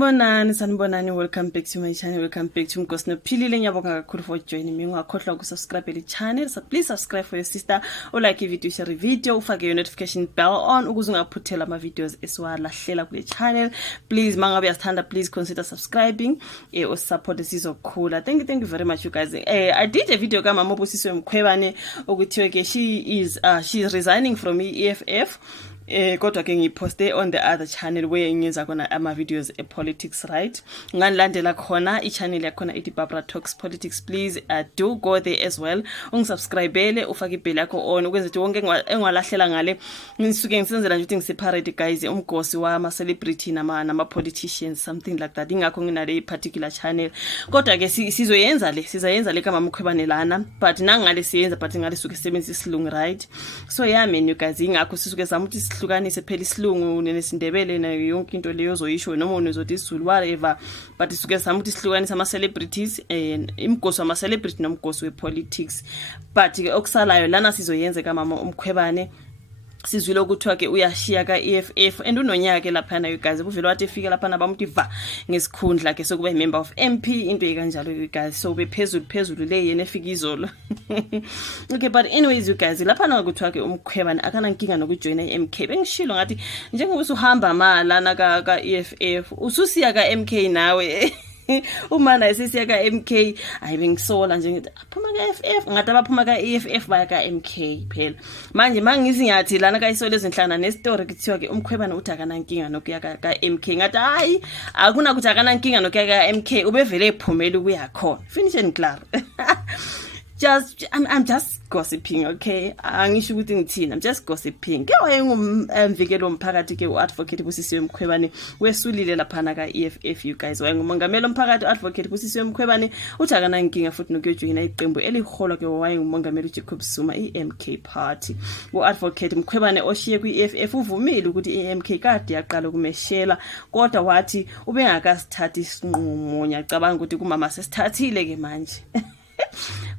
Sanibonani, welcome back to my channel, welcome back to Mkhwebane. Ngiyabonga kakhulu for joining me. Ungakhohlwa ukusubscribe the channel, so please subscribe for your sister, like video, share video, ufake your notification bell on ukuze ungaphuthela ama videos esiwalahlela kule channel. Please mangabe uyasithanda, please consider subscribing or support isizokhula. Thank you very much you guys. I did a video kama uBusisiwe Mkhwebane ukuthi ke she is resigning from EFF. Kodwa ke ngiposte on the other channel where ngiyenza khona ama videos politics, right? Nganilandela khona i-channel yakhona ithi Barbara Talks Politics. Please do go there as well. Ungisubscribele, ufake ibheli yakho on ukwenza ukuthi wonke engalahlela ngale ngisuke ngisenzela nje ukuthi ngiseparate guys umgosi wama celebrity nama politicians, something like that. Ingakho nginale particular channel. Kodwa ke sizayenza le kama Mkhwebane lana, but nangale siyenza but ngale suke sebenzisa isilungu, right? So yeah man you guys, ingakho sisuke zama ukuthi hlukanise phela isilungu nesindebele nayo yonke into leyo zoyisho noma unezothi isizulu whatever, but isuke samuthi sihlukanise ama celebrities imgosi wama celebrity nomgosi we politics. But okusalayo lana sizoyenza kama Mkhwebane sizwile ukuthiwa ke uyashiya kaEFF and unonyaka ke lapha na you guys uvela wathi efika lapha nabamuthi va ngesikhundla ke sokuba member of MP into ekanjalo you guys, so bephezulu le yena efika izolo. Okay, but anyways you guys, lapha na ukuthiwa ke Mkhwebane akana nkinga nokujoina iMK. Bengishilo ngathi njengoba usuhamba malana kaEFF ususiya kaMK nawe umana esisiya kaMK ayibengisola nje ngithi aphuma kaEFF ngathi abaphuma kaEFF baya kaMK phela. Manje mangizi ngiyathi lana kayisola ezinhlana nestory kuthiwa ke Mkhwebane uthi akana nkinga nokuya kaMK ngathi hayi akuna kuthi akana nkinga nokuya kaMK ubevele ephumela ukuya khona. Finish and clear. I'm just gossiping, okay? Angisho ukuthi ngithina, I'm just gossiping. Ke wayengumvikeli womphakathi ke uadvocate uBusisiwe Mkhwebane wesulile lapha na kaEFF you guys. Wayengumongameli womphakathi uadvocate uBusisiwe Mkhwebane uthi akana nkinga futhi nokuyojoina iqembu eliholwa ke wayengumongameli uJacob Zuma iMK party. Uadvocate Mkhwebane oshiye kwiEFF uvumile ukuthi iMK kade yaqala ukumeshela kodwa wathi ubengakasithathi isinqumo. Ngiyacabanga ukuthi kumama sesithathile ke manje.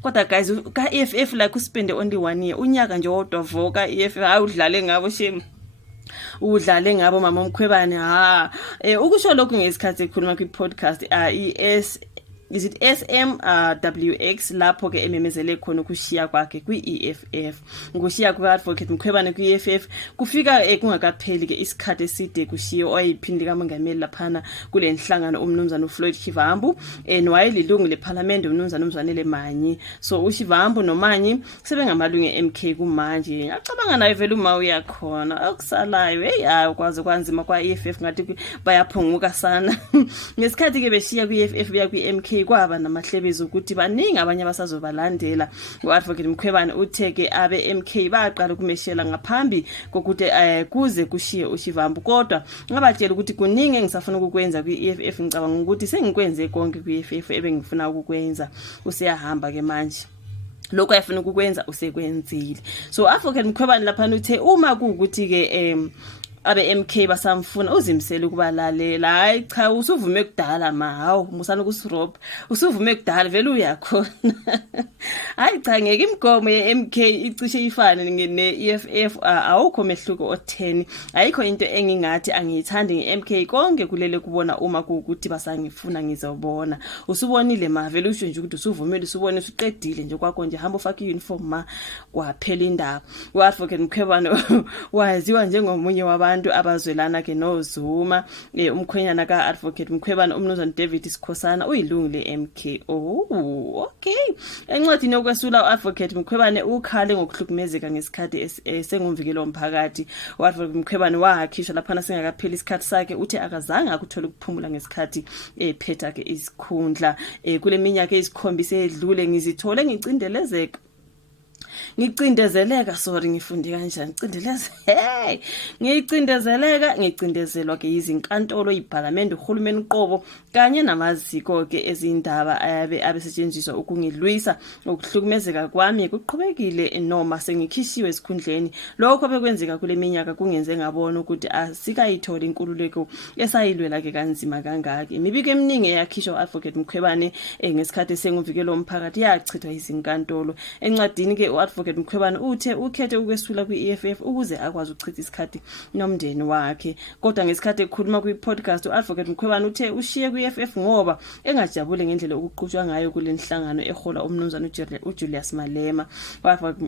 Kodwa guys kaEFF like uspende only 1 year unyaka nje wodwa voka EFF udlale ngabo shame udlale ngabo mama Mkhwebane ukusho lokho ngesikhathi ekhuluma kwi-podcast is it SMWX lapho ke ememezele khona ukushiya kwakhe kwiEFF. Ngushiya kuadvocate Mkhwebane kwiEFF kufika kungakapheli ke isikhathi eside kushiye oyiphindi kamongameli laphana kule nhlangano umnumzana uFloyd Shivambu nowayelilungu leParliament umnumzana uMzwanele Manyi. So uShivambu noManyi sebengamalungu eMK kumanje. Ngicabanga naye vele uma uyakhona okusalayo kwaze kwanzima kwaEFF ngathi bayaphunguka sana. Ngesikhathi ke beshiya kwiEFF beya kwiMK kwaba namahlebezi ukuthi baningi abanye abasazobalandela. Uadvocate Mkhwebane utheke abe MK baqala ukumeshela ngaphambi kokuthi kuze kushiye uShivambu, kodwa ngabatshela ukuthi kuningi engisafuna ukukwenza kwiEFF. Ngicabanga ukuthi sengikwenze konke kwiEFF ebengifuna ukukwenza, usiyahamba ke manje lokho ayafuna ukukwenza usekwenzile. So Advocate Mkhwebane lapha uthe uma kuukuthi ke abe MK basamfuna uzimsela ukubalalela. Hayi cha usuvume kudala hawu musana kusirob usuvume kudala vele uyakhona. Hayi cha ngeke imigomo yeMK icishe ifane neEFF awukho mehluko o10. Ayikho into engingathi angiyithandi ngeMK konke kulele kubona uma ukuthi basangifuna ngizobona. Usubonile vele usho nje ukuthi usuvumile usubone usuqedile nje kwakho nje hamba ufake uniform kwaphela indaba. Uadvocate Mkhwebane waziwa njengomunye abantu abazwelana ke noZuma umkhwenyana kaAdvocate Mkhwebane umnumzana David Sikhosana uyilungu leMK. Okay, encwadini yokwesula uAdvocate Mkhwebane ukhale ngokuhlukumezeka ngesikhathi sengumvikeli womphakathi. uAdvocate Mkhwebane wakhishwa lapha singakapheli isikhathi sakhe uthi akazange akuthola ukuphumula ngesikhathi phetha ke isikhundla kule minyaka esikhombise edlule ngizithole ngicindezeleka sorry ngifundi kanjani ngicindezelwa ke izinkantolo iParliament uHulumeni qobo kanye namaziko ke ezindaba abesetshenziswa ukungilwisa ukuhlukumezeka kwami kuqhubekile noma sengikhishiwe esikhundleni. Lokho bekwenzeka kule minyaka kungenze ngabona ukuthi asikayithola inkululeko esayilwela ke kanzima kangaka. Imibiko eminingi eyakhishwa uAdvocate Mkhwebane ngesikhathi sengumvikelo womphakathi yachithwa izinkantolo. Encwadini ke uadvocate Mkhwebane uthe ukhethe ukwesula kwi-EFF ukuze akwazi ukuchitha isikhathi nomndeni wakhe. Kodwa ngesikhathi ekhuluma kwi-podcast uadvocate Mkhwebane uthe ushiye kwi-EFF ngoba engajabule ngendlela okuqhutshwa ngayo kule nhlangano ehola umnumzana uJulius Malema.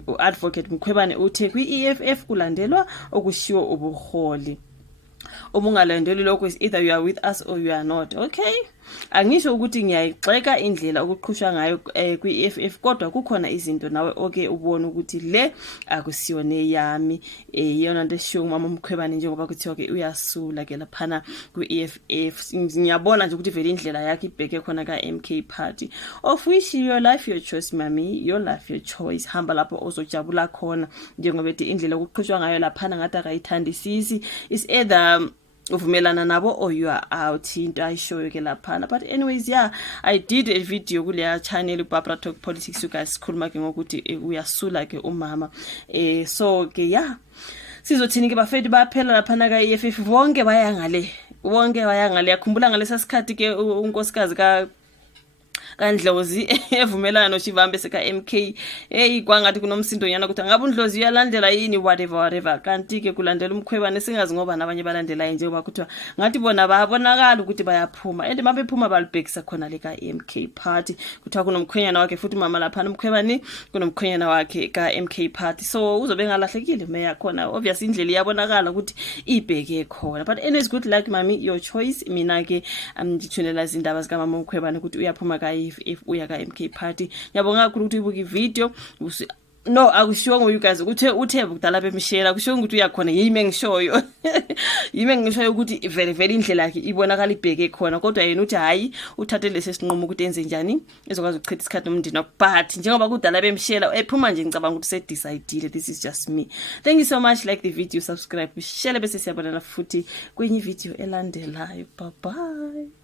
Uadvocate Mkhwebane uthe kwi-EFF kulandelwa okushiwo ubuholi. Umungalandeli lokho is either you are with us or you are not. Okay, angisho ukuthi ngiyayixeka indlela okuqhutshwa ngayo kwi-EFF, kodwa kukhona izinto nawe oke ubone ukuthi le akusiyone yami iyona nto eshiwo umama Mkhwebane njengoba kuthiwa ke uyasula ke laphana kwi-EFF. Ngiyabona nje ukuthi vele indlela yakhe ibheke khona ka-MK party, of which your life your choice mami, your life your choice. Hamba lapho ozojabula khona njengoba ethi indlela okuqhutshwa ngayo laphana ngathi akayithandisisi, is either uvumelana nabo or you are out, into ayishoyo ke laphana. But anyways, yeah, I did a video kuleya channel Barbara Talk Politics, you guys khuluma ke ngokuthi uyasula ke umama. So ke yeah, sizothini ke bafethu baphela laphana kaEFF wonke bayangale, yakhumbula ngalesa sikhathi ke unkosikazi kaNdlozi evumelana noShivambe seka MK kwangathi kunomsindo nyana ukuthi ngabe uNdlozi uyalandela yini whatever, kanti ke kulandela uMkhwebane singazi ngoba nabanye balandela njengoba kuthiwa ngathi bona bayabonakala ukuthi bayaphuma, and mabephuma balibhekisa khona le ka-MK party. Kuthiwa kunomkhwenyana wakhe futhi umama laphana uMkhwebane kunomkhwenyana wakhe ka-MK party, so uzobe ngalahlekile meya khona. Obviously indlela iyabonakala ukuthi ibheke khona. But anyways, good luck mami, your choice. Mina ke ngithunela izindaba zika mama uMkhwebane ukuthi uyaphuma if uya ka-MK party. Ngiyabonga kakhulu ukuthi uyibuka ivideo. No, akushiwo ngo you guys ukuthi uthe kudala bemshela, akushiwo ukuthi uyakhona yimi engishoyo. Yimi engishoyo ukuthi vele indlela yakhe ibonakala ibheke khona, kodwa yena uthi hayi uthathe lesi sinqumo ukuthi enze njani ezokwazi ukuchitha isikhathi nomndeni wakhe. But njengoba kudala bemshela ephuma nje ngicabanga ukuthi se-decide. This is just me. Thank you so much. Like the video, subscribe, share bese siyabonana futhi kwenye video elandelayo. Bye bye.